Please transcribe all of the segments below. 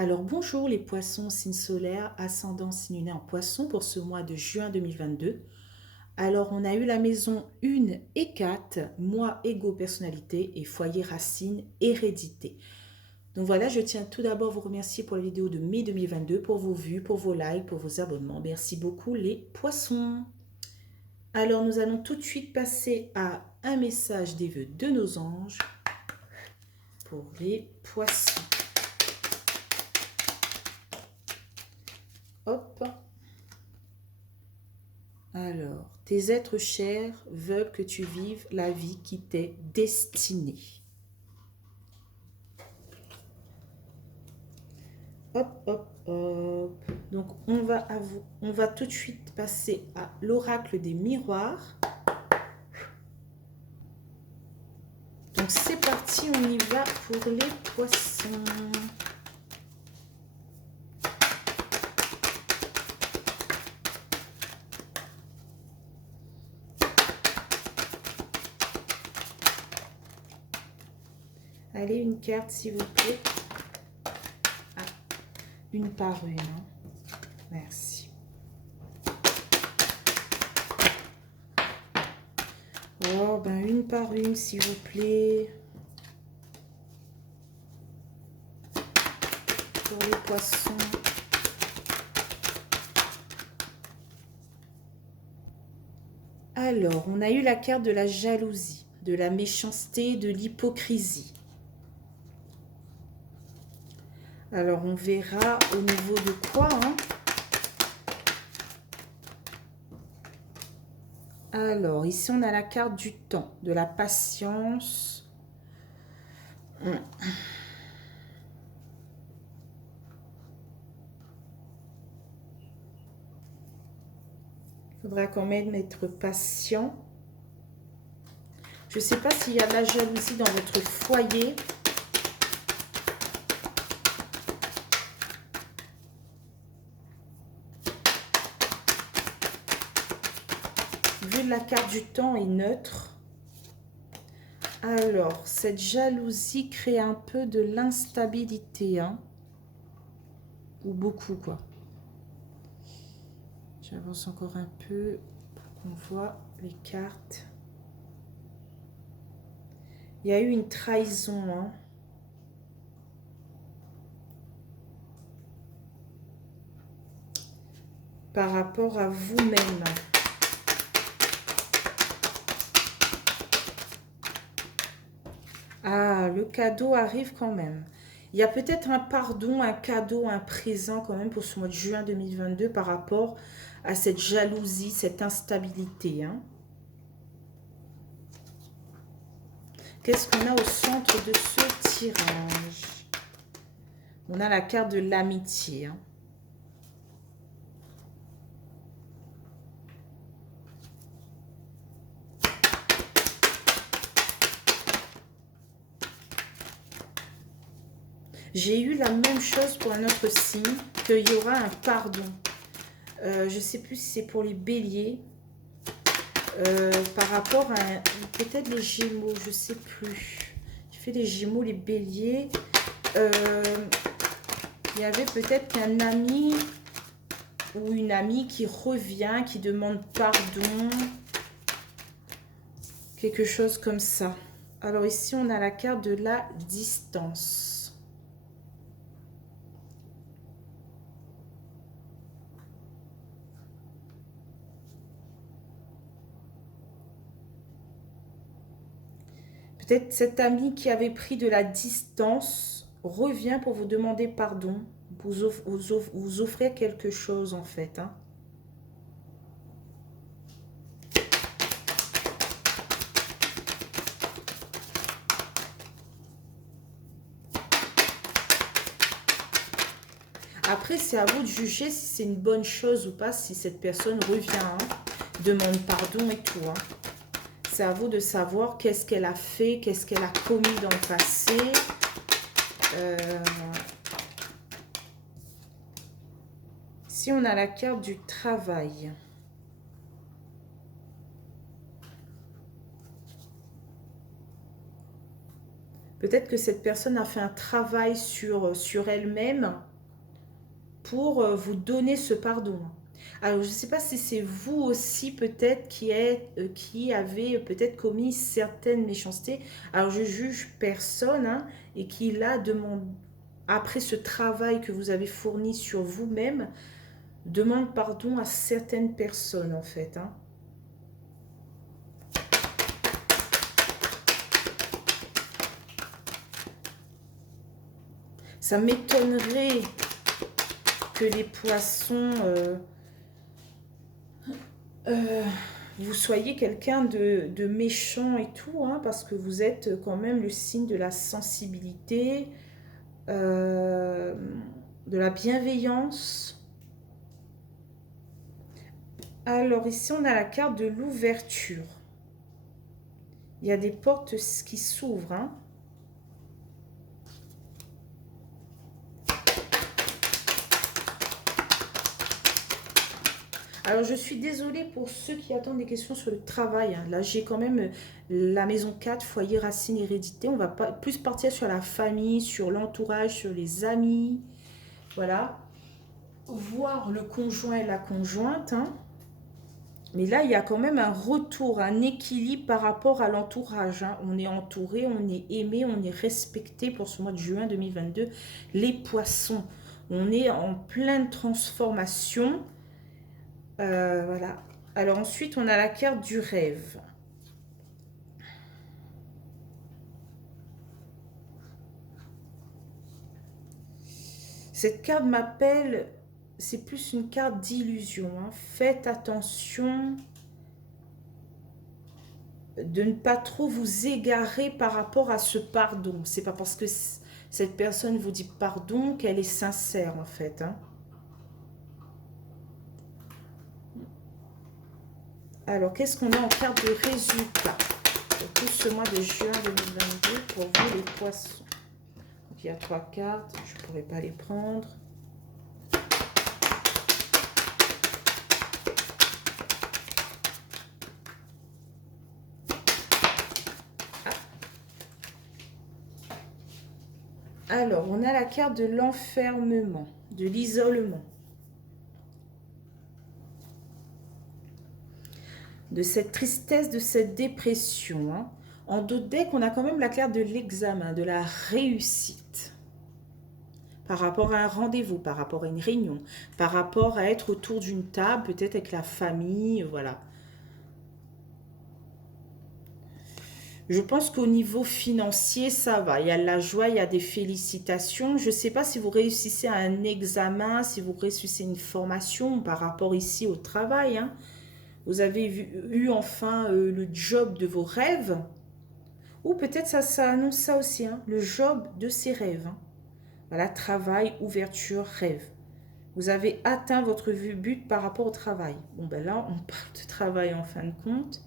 Alors bonjour les poissons, signe solaire, ascendant signe lunaire en poisson pour ce mois de juin 2022. Alors on a eu la maison 1 et 4, moi, ego, personnalité et foyer, racine, hérédité. Donc voilà, je tiens tout d'abord à vous remercier pour la vidéo de mai 2022, pour vos vues, pour vos likes, pour vos abonnements. Merci beaucoup les poissons. Alors nous allons tout de suite passer à un message des vœux de nos anges pour les poissons. Hop. Alors, tes êtres chers veulent que tu vives la vie qui t'est destinée. Hop, hop, hop. Donc, on va tout de suite passer à l'oracle des miroirs. Donc, c'est parti, on y va pour les poissons. Allez, une carte, s'il vous plaît. Ah, une par une. Hein. Merci. Oh, ben une par une, s'il vous plaît. Pour les poissons. Alors, on a eu la carte de la jalousie, de la méchanceté, de l'hypocrisie. Alors, on verra au niveau de quoi. Hein. Alors, ici, on a la carte du temps, de la patience. Il faudra quand même être patient. Je ne sais pas s'il y a de la jalousie dans votre foyer. Vu de la carte du temps est neutre. Alors, cette jalousie crée un peu de l'instabilité. Hein, ou beaucoup, quoi. J'avance encore un peu pour qu'on voit les cartes. Il y a eu une trahison. Hein. Par rapport à vous-même. Ah, le cadeau arrive quand même. Il y a peut-être un pardon, un cadeau, un présent quand même pour ce mois de juin 2022 par rapport à cette jalousie, cette instabilité. Hein. Qu'est-ce qu'on a au centre de ce tirage? On a la carte de l'amitié. Hein. J'ai eu la même chose pour un autre signe, qu'il y aura un pardon. Je ne sais plus si c'est pour les béliers, par rapport à peut-être les gémeaux, je ne sais plus. J'ai fait les gémeaux, les béliers. Il y avait peut-être un ami ou une amie qui revient, qui demande pardon. Quelque chose comme ça. Alors ici, on a la carte de la distance. Peut-être cet ami qui avait pris de la distance revient pour vous demander pardon, vous offrir quelque chose en fait. Hein. Après, c'est à vous de juger si c'est une bonne chose ou pas, si cette personne revient, hein, demande pardon et tout. Hein. C'est à vous de savoir qu'est-ce qu'elle a fait, qu'est-ce qu'elle a commis dans le passé. Si on a la carte du travail. Peut-être que cette personne a fait un travail sur elle-même pour vous donner ce pardon. Alors, je ne sais pas si c'est vous aussi peut-être qui avez peut-être commis certaines méchancetés. Alors, je juge personne, hein, et qui là demande, après ce travail que vous avez fourni sur vous-même, demande pardon à certaines personnes en fait, hein. Ça m'étonnerait que les poissons, euh, vous soyez quelqu'un de méchant et tout, hein, parce que vous êtes quand même le signe de la sensibilité, euh, de la bienveillance. Alors ici, on a la carte de l'ouverture. Il y a des portes qui s'ouvrent, hein. Alors, je suis désolée pour ceux qui attendent des questions sur le travail, hein. Là, j'ai quand même la maison 4, foyer, racine, hérédité. On va pas, plus partir sur la famille, sur l'entourage, sur les amis. Voilà. Voir le conjoint et la conjointe, hein. Mais là, il y a quand même un retour, un équilibre par rapport à l'entourage, hein. On est entouré, on est aimé, on est respecté pour ce mois de juin 2022. Les poissons, on est en pleine transformation. Voilà. Alors ensuite, on a la carte du rêve. Cette carte m'appelle, c'est plus une carte d'illusion, hein. Faites attention de ne pas trop vous égarer par rapport à ce pardon. C'est pas parce que cette personne vous dit pardon qu'elle est sincère en fait, hein. Alors, qu'est-ce qu'on a en carte de résultat pour tout ce mois de juin 2022 pour vous les poissons? Donc, il y a 3 cartes, je ne pourrais pas les prendre. Alors, on a la carte de l'enfermement, de l'isolement, de cette tristesse, de cette dépression, hein. En dos de deck, on a quand même la carte de l'examen, de la réussite. Par rapport à un rendez-vous, par rapport à une réunion, par rapport à être autour d'une table, peut-être avec la famille, voilà. Je pense qu'au niveau financier, ça va. Il y a de la joie, il y a des félicitations. Je ne sais pas si vous réussissez à un examen, si vous réussissez une formation par rapport ici au travail, hein. Vous avez eu enfin le job de vos rêves. Ou peut-être ça annonce ça aussi, hein, le job de ses rêves, hein. Voilà, travail, ouverture, rêve. Vous avez atteint votre but par rapport au travail. Bon, ben là, on parle de travail en fin de compte.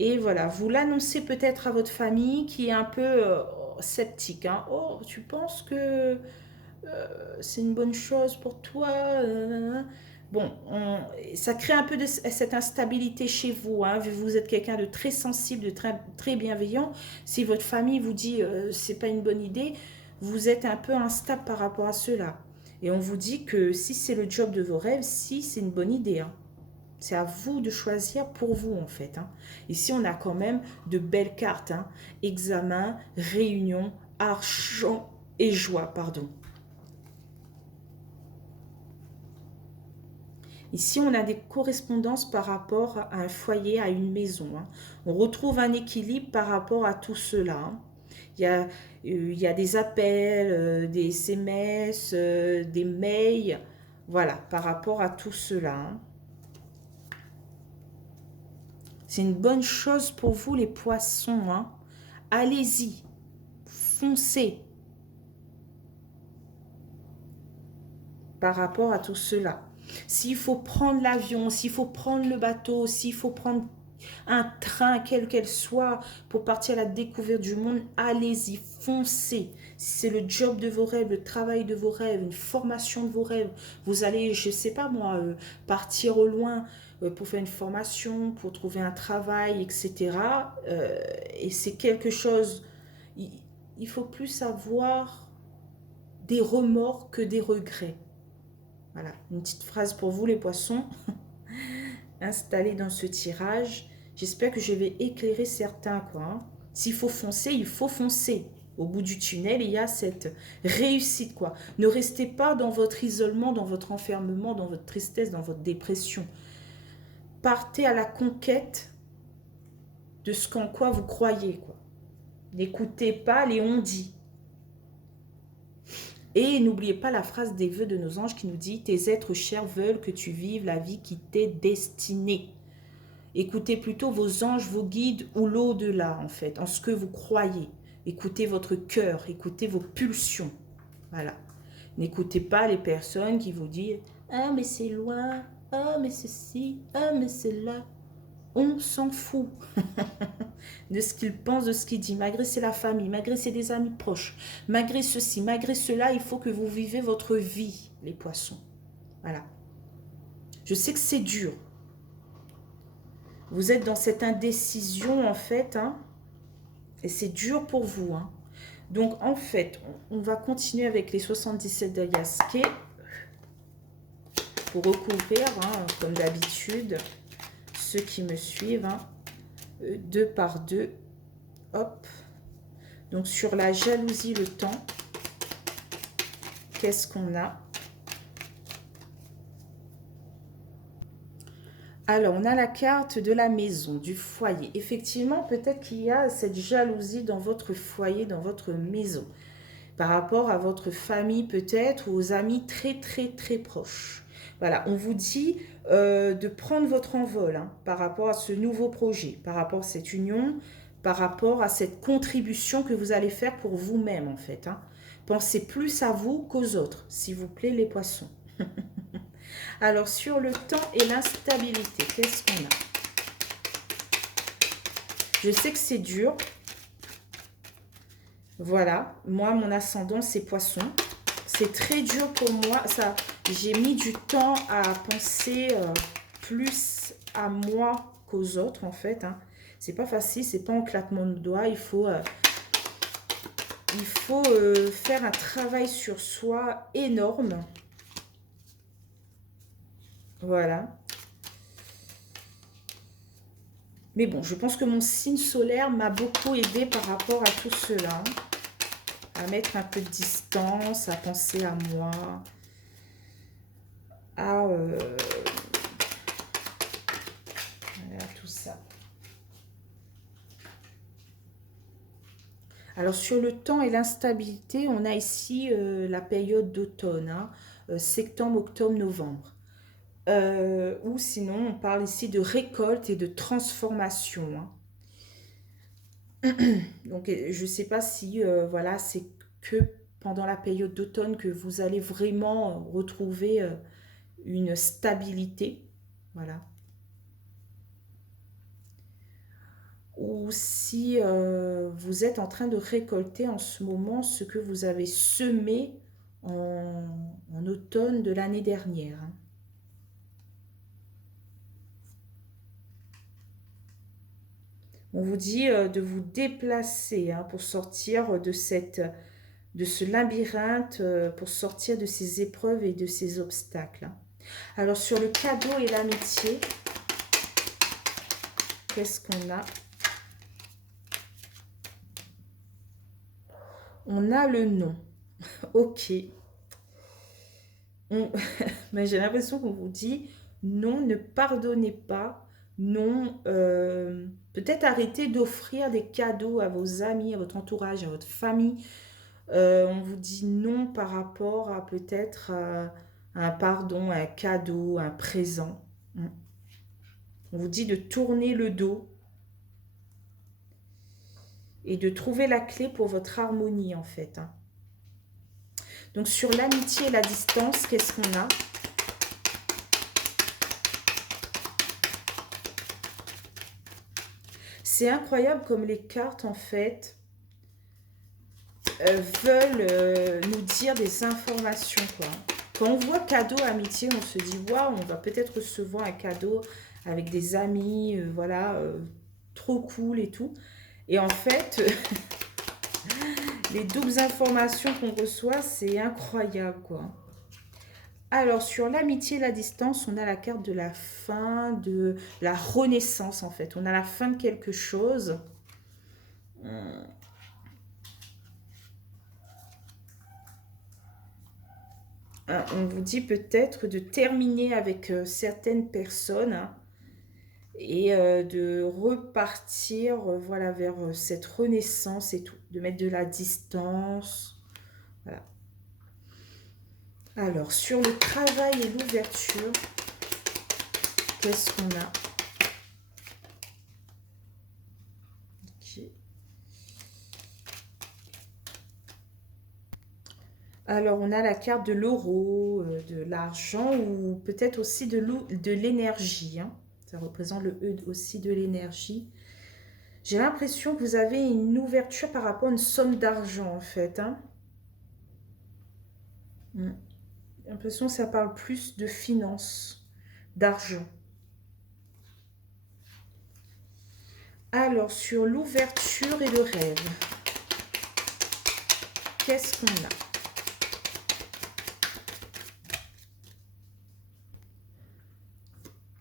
Et voilà, vous l'annoncez peut-être à votre famille qui est un peu sceptique, hein. Oh, tu penses que c'est une bonne chose pour toi? Bon, ça crée un peu de cette instabilité chez vous, hein. Vous êtes quelqu'un de très sensible, de très, très bienveillant. Si votre famille vous dit c'est pas une bonne idée, vous êtes un peu instable par rapport à cela. Et on vous dit que si c'est le job de vos rêves, si c'est une bonne idée, hein. C'est à vous de choisir pour vous, en fait, hein. Ici, on a quand même de belles cartes, hein. Examen, réunion, argent et joie, pardon. Ici, on a des correspondances par rapport à un foyer, à une maison, hein. On retrouve un équilibre par rapport à tout cela, hein. Il y a des appels, des SMS, des mails, voilà, par rapport à tout cela, hein. C'est une bonne chose pour vous les poissons, hein. Allez-y, foncez par rapport à tout cela. S'il faut prendre l'avion, s'il faut prendre le bateau, s'il faut prendre un train, quel qu'elle soit, pour partir à la découverte du monde, allez-y, foncez. Si c'est le job de vos rêves, le travail de vos rêves, une formation de vos rêves, vous allez, je ne sais pas moi, partir au loin pour faire une formation, pour trouver un travail, etc. Et c'est quelque chose, il faut plus avoir des remords que des regrets. Voilà, une petite phrase pour vous les poissons, installée dans ce tirage. J'espère que je vais éclairer certains, quoi. Hein. S'il faut foncer, il faut foncer. Au bout du tunnel, il y a cette réussite, quoi. Ne restez pas dans votre isolement, dans votre enfermement, dans votre tristesse, dans votre dépression. Partez à la conquête de ce qu'en quoi vous croyez, quoi. N'écoutez pas les on-dit. Et n'oubliez pas la phrase des vœux de nos anges qui nous dit « Tes êtres chers veulent que tu vives la vie qui t'est destinée. » Écoutez plutôt vos anges, vos guides ou l'au-delà, en fait, en ce que vous croyez. Écoutez votre cœur, écoutez vos pulsions. Voilà. N'écoutez pas les personnes qui vous disent « Ah, mais c'est loin. Ah, mais ceci. Ah, mais c'est là. » On s'en fout de ce qu'il pense, de ce qu'il dit. Malgré c'est la famille, malgré c'est des amis proches, malgré ceci, malgré cela, il faut que vous vivez votre vie, les poissons. Voilà. Je sais que c'est dur. Vous êtes dans cette indécision, en fait, hein, et c'est dur pour vous. Hein. Donc, en fait, on va continuer avec les 77 d'Ayaske pour recouvrir, hein, comme d'habitude, ceux qui me suivent, hein, 2 par 2. Hop. Donc, sur la jalousie, le temps, qu'est-ce qu'on a? Alors, on a la carte de la maison, du foyer. Effectivement, peut-être qu'il y a cette jalousie dans votre foyer, dans votre maison, par rapport à votre famille peut-être, ou aux amis très, très, très proches. Voilà, on vous dit de prendre votre envol, hein, par rapport à ce nouveau projet, par rapport à cette union, par rapport à cette contribution que vous allez faire pour vous-même, en fait. Hein. Pensez plus à vous qu'aux autres, s'il vous plaît, les poissons. Alors, sur le temps et l'instabilité, qu'est-ce qu'on a? Je sais que c'est dur. Voilà, moi, mon ascendant, c'est poisson. C'est très dur pour moi. J'ai mis du temps à penser plus à moi qu'aux autres, en fait. Hein. C'est pas facile, c'est pas en claquement de doigts. Il faut faire un travail sur soi énorme. Voilà. Mais bon, je pense que mon signe solaire m'a beaucoup aidé par rapport à tout cela. À mettre un peu de distance, à penser à moi, à tout ça. Alors, sur le temps et l'instabilité, on a ici la période d'automne, hein, septembre, octobre, novembre. Ou sinon, on parle ici de récolte et de transformation. Hein. Donc, je ne sais pas si, voilà, c'est que pendant la période d'automne que vous allez vraiment retrouver une stabilité. Voilà. Ou si vous êtes en train de récolter en ce moment ce que vous avez semé en automne de l'année dernière. Hein. On vous dit de vous déplacer, hein, pour sortir de ce labyrinthe, pour sortir de ces épreuves et de ces obstacles. Hein. Alors, sur le cadeau et l'amitié, qu'est-ce qu'on a? On a le non. Ok. Mais j'ai l'impression qu'on vous dit non, ne pardonnez pas. Non, peut-être arrêtez d'offrir des cadeaux à vos amis, à votre entourage, à votre famille. On vous dit non par rapport à peut-être un pardon, un cadeau, un présent. On vous dit de tourner le dos et de trouver la clé pour votre harmonie, en fait. Hein. Donc, sur l'amitié et la distance, qu'est-ce qu'on a? C'est incroyable comme les cartes, en fait, veulent nous dire des informations, quoi. Quand on voit cadeau, amitié, on se dit, waouh, on va peut-être recevoir un cadeau avec des amis, voilà, trop cool et tout. Et en fait, Les doubles informations qu'on reçoit, c'est incroyable, quoi. Alors, sur l'amitié et la distance, on a la carte de la fin, de la renaissance, en fait. On a la fin de quelque chose. On vous dit peut-être de terminer avec certaines personnes, hein, et de repartir voilà, vers cette renaissance et tout. De mettre de la distance. Voilà. Alors, sur le travail et l'ouverture, qu'est-ce qu'on a? Okay. Alors, on a la carte de l'euro, de l'argent ou peut-être aussi de l'énergie. Hein. Ça représente le E aussi de l'énergie. J'ai l'impression que vous avez une ouverture par rapport à une somme d'argent, en fait. Hein. J'ai l'impression que ça parle plus de finances, d'argent. Alors, sur l'ouverture et le rêve, qu'est-ce qu'on a?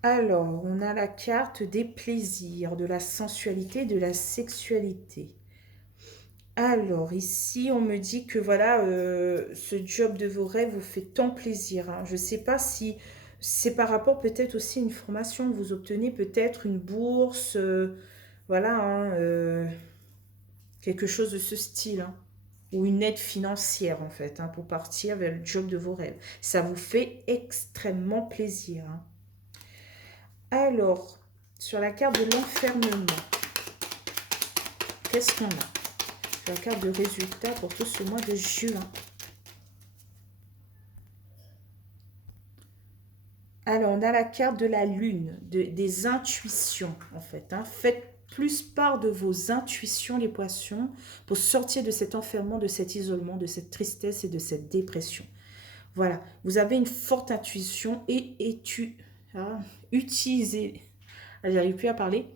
Alors, on a la carte des plaisirs, de la sensualité, de la sexualité. Alors, ici, on me dit que voilà, ce job de vos rêves vous fait tant plaisir. Hein. Je ne sais pas si c'est par rapport peut-être aussi à une formation que vous obtenez, peut-être une bourse, voilà, hein, quelque chose de ce style. Hein. Ou une aide financière, en fait, hein, pour partir vers le job de vos rêves. Ça vous fait extrêmement plaisir. Hein. Alors, sur la carte de l'enfermement, qu'est-ce qu'on a? Sur la carte de résultat pour tout ce mois de juin. Alors, on a la carte de la lune, des intuitions, en fait. Hein. Faites plus part de vos intuitions, les poissons, pour sortir de cet enfermement, de cet isolement, de cette tristesse et de cette dépression. Voilà, vous avez une forte intuition et utilisez... J'arrive plus à parler.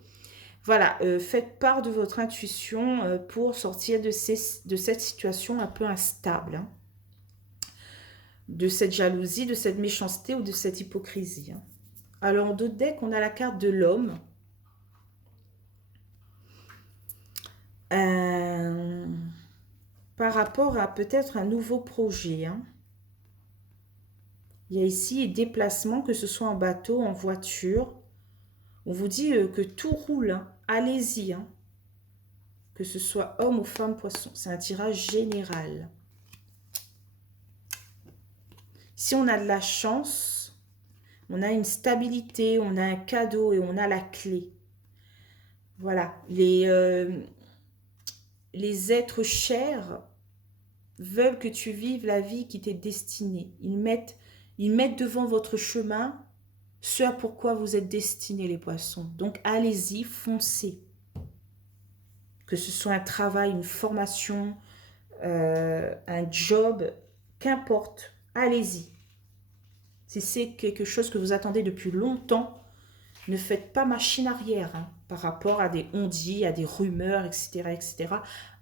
Voilà, faites part de votre intuition pour sortir de cette situation un peu instable. Hein. De cette jalousie, de cette méchanceté ou de cette hypocrisie. Hein. Alors, en d'autres decks, on a la carte de l'homme. Par rapport à peut-être un nouveau projet. Hein. Il y a ici des déplacements, que ce soit en bateau, en voiture. On vous dit que tout roule. Hein. Allez-y. Hein. Que ce soit homme ou femme, poisson. C'est un tirage général. Si on a de la chance, on a une stabilité, on a un cadeau et on a la clé. Voilà. Les êtres chers veulent que tu vives la vie qui t'est destinée. Ils mettent devant votre chemin ce à pourquoi vous êtes destinés, les poissons. Donc, allez-y, foncez. Que ce soit un travail, une formation, un job, qu'importe, allez-y. Si c'est quelque chose que vous attendez depuis longtemps, ne faites pas machine arrière hein, par rapport à des on-dit, à des rumeurs, etc. etc.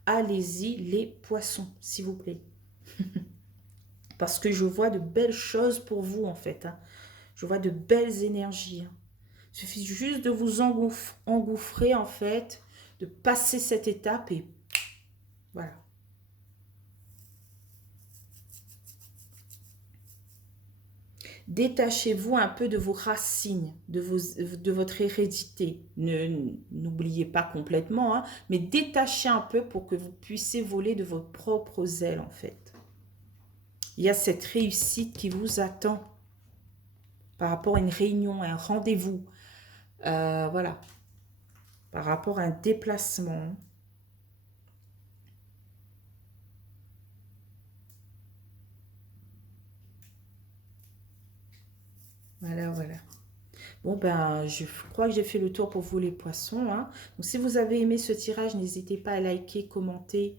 Allez-y, les poissons, s'il vous plaît. Parce que je vois de belles choses pour vous, en fait. Hein. Je vois de belles énergies. Hein. Il suffit juste de vous engouffrer, en fait, de passer cette étape et voilà. Détachez-vous un peu de vos racines, de votre hérédité. N'oubliez pas complètement, hein, mais détachez un peu pour que vous puissiez voler de vos propres ailes, en fait. Il y a cette réussite qui vous attend par rapport à une réunion, à un rendez-vous. Voilà. Par rapport à un déplacement. Voilà, voilà. Bon, ben, je crois que j'ai fait le tour pour vous, les poissons. Hein. Donc, si vous avez aimé ce tirage, n'hésitez pas à liker, commenter,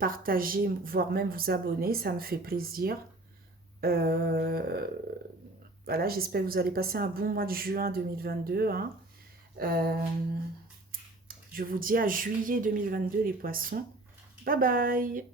partager, voire même vous abonner. Ça me fait plaisir. Voilà, j'espère que vous allez passer un bon mois de juin 2022. Hein. Je vous dis à juillet 2022, les poissons. Bye bye!